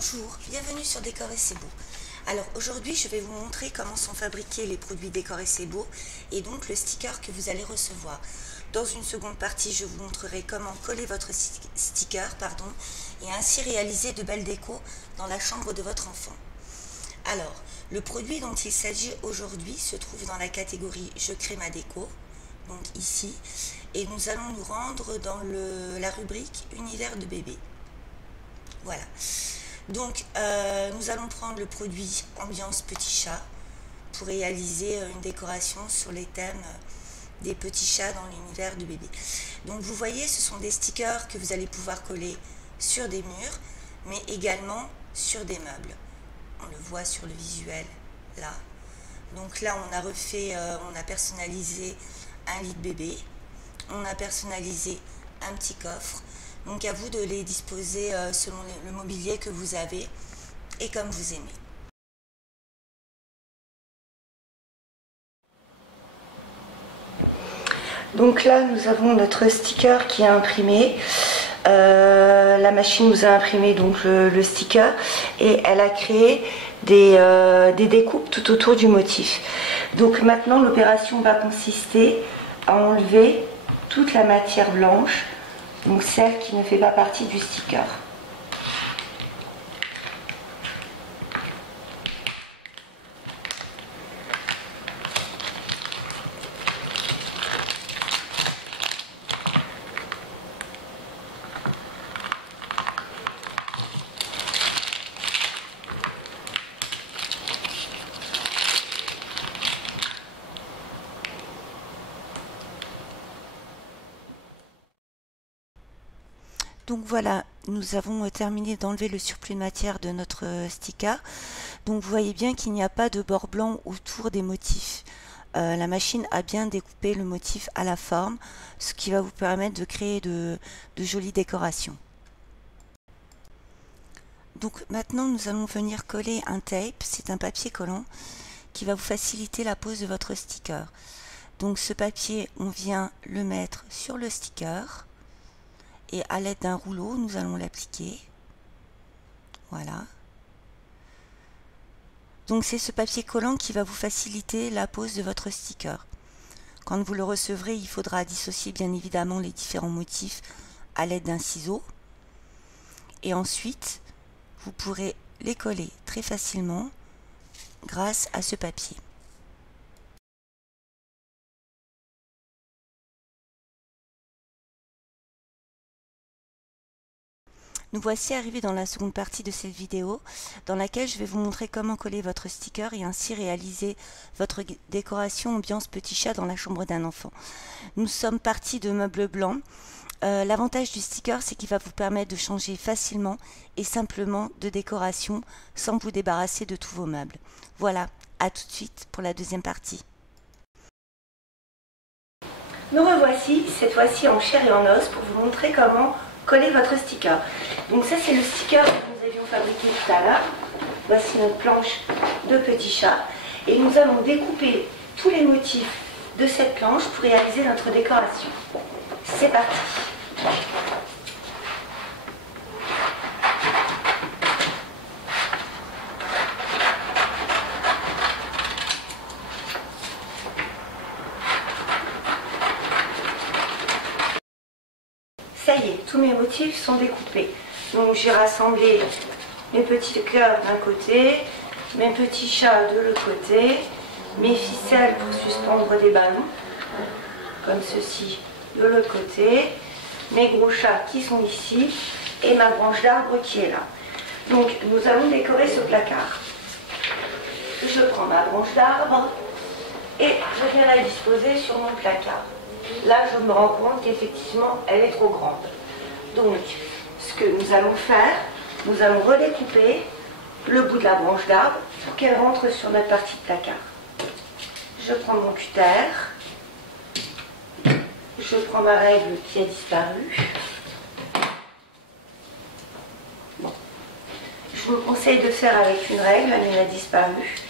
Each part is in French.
Bonjour, bienvenue sur Décor et C'est Beau. Alors aujourd'hui je vais vous montrer comment sont fabriqués les produits Décor et C'est Beau et donc le sticker que vous allez recevoir. Dans une seconde partie je vous montrerai comment coller votre sticker et ainsi réaliser de belles décos dans la chambre de votre enfant. Alors le produit dont il s'agit aujourd'hui se trouve dans la catégorie Je crée ma déco, donc ici, et nous allons nous rendre dans la rubrique Univers de bébé. Voilà. Donc, nous allons prendre le produit Ambiance Petit Chat pour réaliser une décoration sur les thèmes des petits chats dans l'univers de bébé. Donc, vous voyez, ce sont des stickers que vous allez pouvoir coller sur des murs, mais également sur des meubles. On le voit sur le visuel, là. Donc là, on a refait, on a personnalisé un lit de bébé, on a personnalisé un petit coffre. Donc à vous de les disposer selon le mobilier que vous avez et comme vous aimez. Donc là nous avons notre sticker qui est imprimé. La machine nous a imprimé donc le sticker et elle a créé des découpes tout autour du motif. Donc maintenant l'opération va consister à enlever toute la matière blanche, donc celle qui ne fait pas partie du sticker. Donc voilà, nous avons terminé d'enlever le surplus de matière de notre sticker. Donc vous voyez bien qu'il n'y a pas de bord blanc autour des motifs. La machine a bien découpé le motif à la forme, ce qui va vous permettre de créer de jolies décorations. Donc maintenant nous allons venir coller un tape, c'est un papier collant qui va vous faciliter la pose de votre sticker. Donc ce papier, on vient le mettre sur le sticker. Et à l'aide d'un rouleau, nous allons l'appliquer. Voilà. Donc c'est ce papier collant qui va vous faciliter la pose de votre sticker. Quand vous le recevrez, il faudra dissocier bien évidemment les différents motifs à l'aide d'un ciseau. Et ensuite, vous pourrez les coller très facilement grâce à ce papier. Nous voici arrivés dans la seconde partie de cette vidéo dans laquelle je vais vous montrer comment coller votre sticker et ainsi réaliser votre décoration ambiance petit chat dans la chambre d'un enfant. Nous sommes partis de meubles blancs. L'avantage du sticker, c'est qu'il va vous permettre de changer facilement et simplement de décoration sans vous débarrasser de tous vos meubles. Voilà, à tout de suite pour la deuxième partie. Nous revoici, cette fois-ci en chair et en os, pour vous montrer comment coller votre sticker. Donc ça c'est le sticker que nous avions fabriqué tout à l'heure. Voici notre planche de petit chat. Et nous allons découper tous les motifs de cette planche pour réaliser notre décoration. C'est parti. Ça y est, tous mes motifs sont découpés. Donc j'ai rassemblé mes petits cœurs d'un côté, mes petits chats de l'autre côté, mes ficelles pour suspendre des ballons, comme ceci de l'autre côté, mes gros chats qui sont ici, et ma branche d'arbre qui est là. Donc nous allons décorer ce placard. Je prends ma branche d'arbre et je viens la disposer sur mon placard. Là, je me rends compte qu'effectivement, elle est trop grande. Donc, ce que nous allons faire, nous allons redécouper le bout de la branche d'arbre pour qu'elle rentre sur notre partie de placard. Je prends mon cutter, je prends ma règle qui a disparu. Bon. Je vous conseille de faire avec une règle, elle a disparu.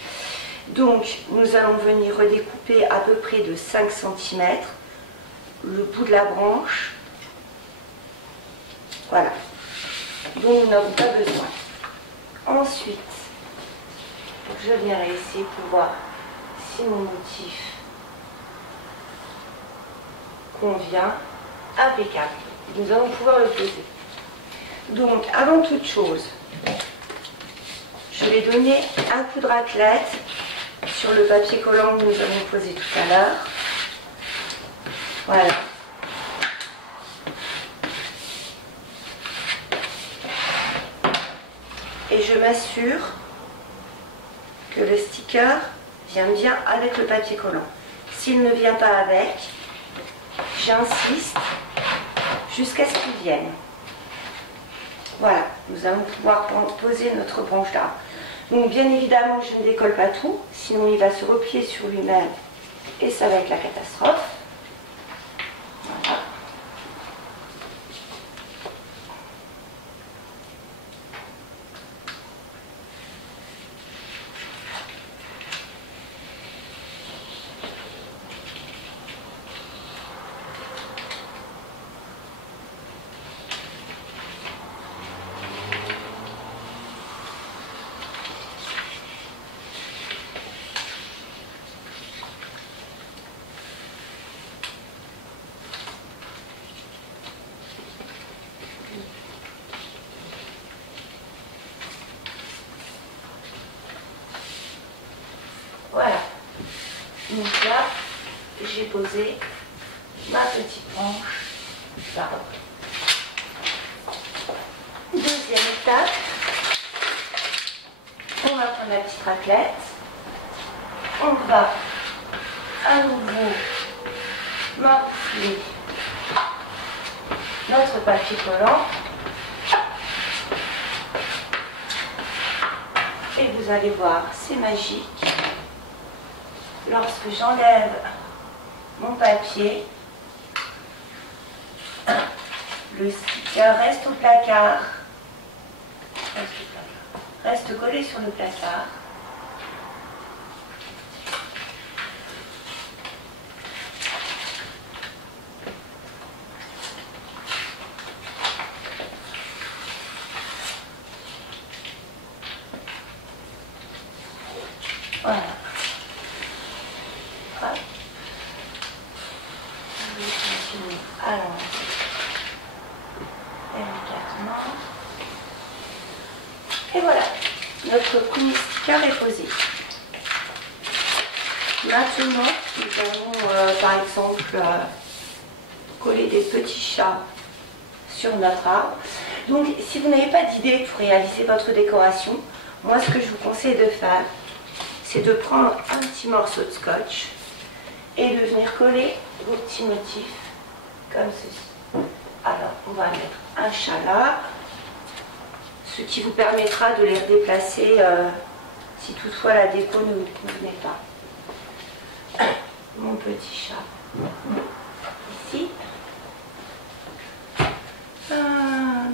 Donc, nous allons venir redécouper à peu près de 5 cm le bout de la branche, voilà, dont nous n'avons pas besoin. Ensuite, je viens essayer pour voir si mon motif convient. Impeccable. Nous allons pouvoir le poser. Donc, avant toute chose, je vais donner un coup de raclette sur le papier collant que nous avons posé tout à l'heure. Voilà. Et je m'assure que le sticker vient bien avec le papier collant. S'il ne vient pas avec, j'insiste jusqu'à ce qu'il vienne. Voilà, nous allons pouvoir poser notre branche d'arbre. Donc bien évidemment, je ne décolle pas tout, sinon il va se replier sur lui-même et ça va être la catastrophe. Voilà. Voilà. Donc là, j'ai posé ma petite branche d'arbre. Deuxième étape, on va prendre la petite raclette. On va à nouveau m'appliquer notre papier collant. Et vous allez voir, c'est magique. Lorsque j'enlève mon papier, le sticker reste au placard, reste collé sur le placard. Voilà. Je vais continuer à l'enlever délicatement. Et voilà, notre premier sticker est posé. Maintenant, nous allons par exemple coller des petits chats sur notre arbre. Donc, si vous n'avez pas d'idée pour réaliser votre décoration, moi ce que je vous conseille de faire, c'est de prendre un petit morceau de scotch et de venir coller vos petits motifs comme ceci. Alors, on va mettre un chat là, ce qui vous permettra de les redéplacer si toutefois la déco ne vous convenait pas. Mon petit chat ici.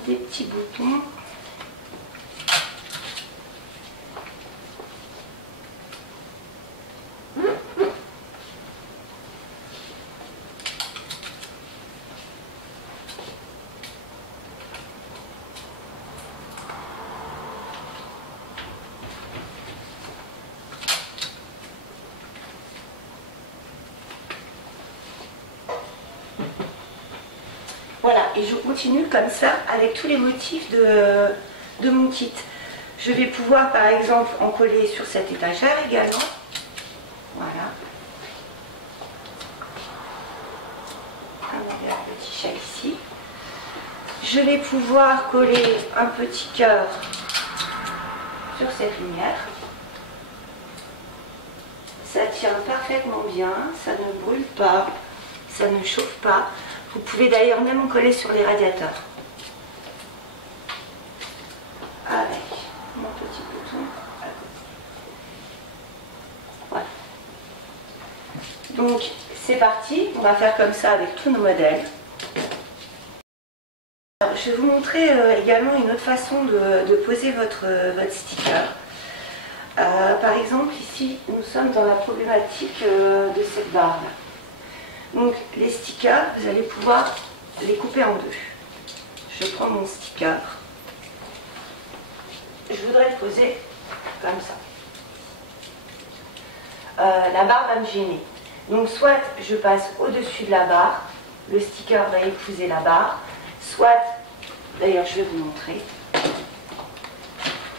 Des petits boutons. Voilà, et je continue comme ça avec tous les motifs de mon kit. Je vais pouvoir par exemple en coller sur cette étagère également. Voilà. Un petit chat ici. Je vais pouvoir coller un petit cœur sur cette lumière. Ça tient parfaitement bien, ça ne brûle pas, ça ne chauffe pas. Vous pouvez d'ailleurs même en coller sur les radiateurs. Avec mon petit bouton à côté. Voilà. Donc c'est parti, on va faire comme ça avec tous nos modèles. Alors, je vais vous montrer également une autre façon de poser votre sticker. Par exemple ici nous sommes dans la problématique de cette barre là. Donc les stickers, vous allez pouvoir les couper en deux. Je prends mon sticker. je voudrais le poser comme ça. La barre va me gêner. Donc soit je passe au-dessus de la barre, le sticker va épouser la barre, soit, d'ailleurs je vais vous montrer,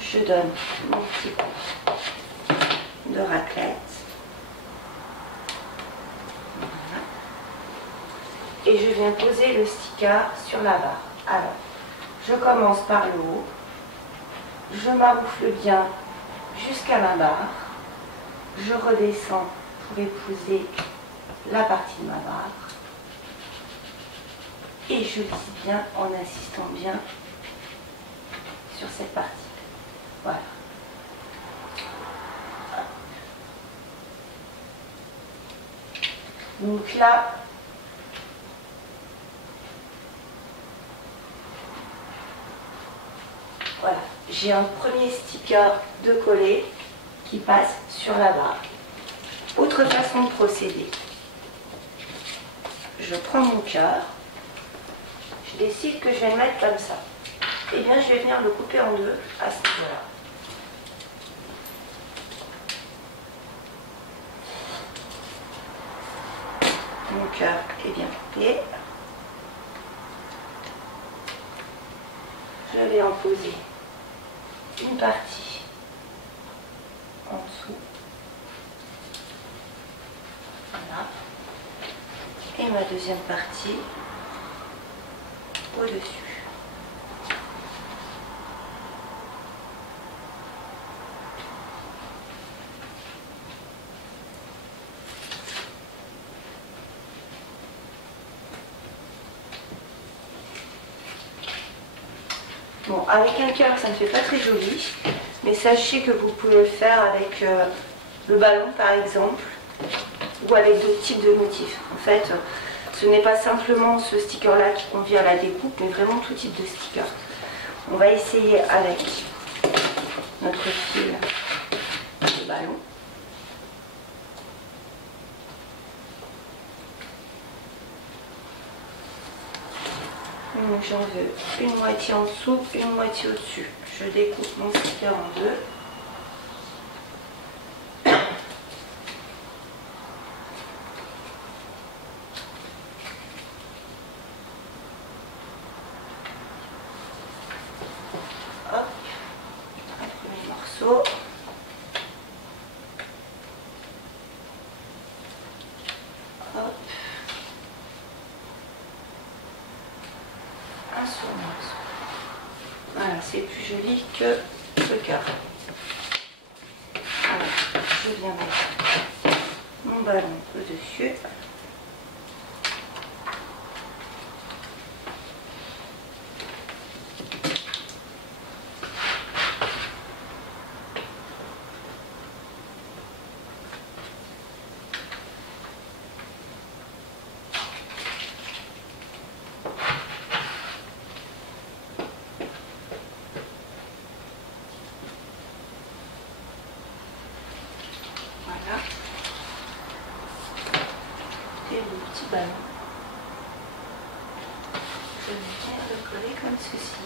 je donne mon petit coup de raclette. Voilà. Et je viens poser le sticker sur la barre. Alors, je commence par le haut, je maroufle bien jusqu'à ma barre, je redescends pour épouser la partie de ma barre et je lisse bien en insistant bien sur cette partie. Voilà. Donc là, voilà, j'ai un premier sticker de coller qui passe sur la barre. Autre façon de procéder. Je prends mon cœur, je décide que je vais le mettre comme ça. Et bien je vais venir le couper en deux à ce niveau-là. Mon cœur est bien coupé. Je vais en poser une partie en dessous. Voilà. Et ma deuxième partie au-dessus. Bon, avec un cœur, ça ne fait pas très joli, mais sachez que vous pouvez le faire avec le ballon, par exemple, ou avec d'autres types de motifs. En fait, ce n'est pas simplement ce sticker-là qui convient à la découpe, mais vraiment tout type de sticker. On va essayer avec notre fil de ballon. Donc j'en veux une moitié en dessous, une moitié au-dessus. Je découpe mon sticker en deux. Hop, un premier morceau. Hop. Un sous-morceau. Voilà, c'est plus joli que le cœur. Alors, je viens mettre mon ballon au-dessus. Voilà. Et le petit ballon. Je vais bien le coller comme ceci.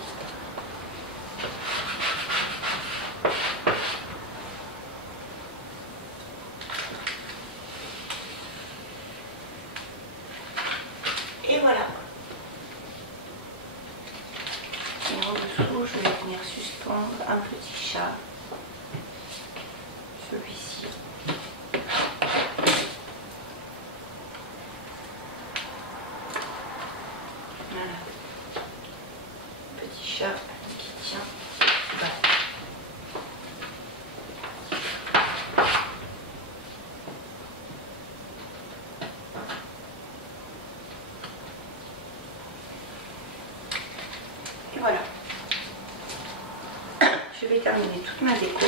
Et voilà. Et en dessous, je vais venir suspendre un petit chat. Celui-ci. Voilà. Petit chat qui tient. Voilà. Et voilà. Je vais terminer toute ma déco.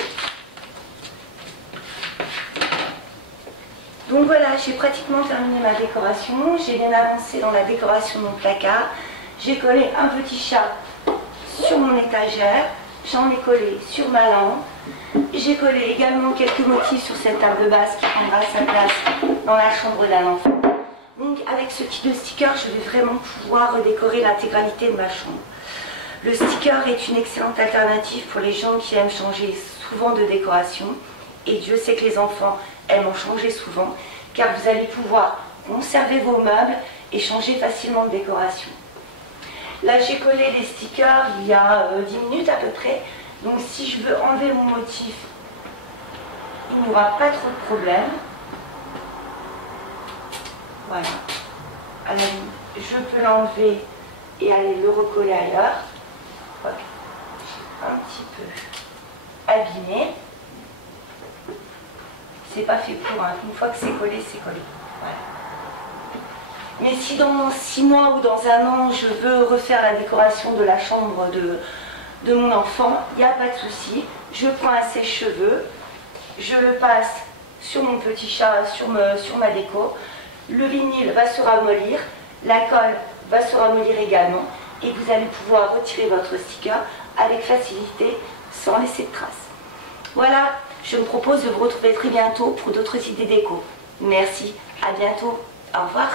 Donc voilà, j'ai pratiquement terminé ma décoration. J'ai bien avancé dans la décoration de mon placard. J'ai collé un petit chat sur mon étagère. J'en ai collé sur ma lampe. J'ai collé également quelques motifs sur cette table basse qui prendra sa place dans la chambre d'un enfant. Donc avec ce type de sticker, je vais vraiment pouvoir redécorer l'intégralité de ma chambre. Le sticker est une excellente alternative pour les gens qui aiment changer souvent de décoration. Et Dieu sait que les enfants aiment en changer souvent, car vous allez pouvoir conserver vos meubles et changer facilement de décoration. Là, j'ai collé les stickers il y a 10 minutes à peu près. Donc si je veux enlever mon motif, il n'y aura pas trop de problème. Voilà. Alors, je peux l'enlever et aller le recoller ailleurs. Un petit peu abîmé. C'est pas fait pour, hein. Une fois que c'est collé, c'est collé. Voilà. Mais si dans 6 mois ou dans un an, je veux refaire la décoration de la chambre de mon enfant, il n'y a pas de souci. Je prends un sèche-cheveux, je le passe sur mon petit chat, sur ma déco. Le vinyle va se ramollir, la colle va se ramollir également et vous allez pouvoir retirer votre sticker avec facilité sans laisser de traces. Voilà, je me propose de vous retrouver très bientôt pour d'autres idées déco. Merci, à bientôt, au revoir.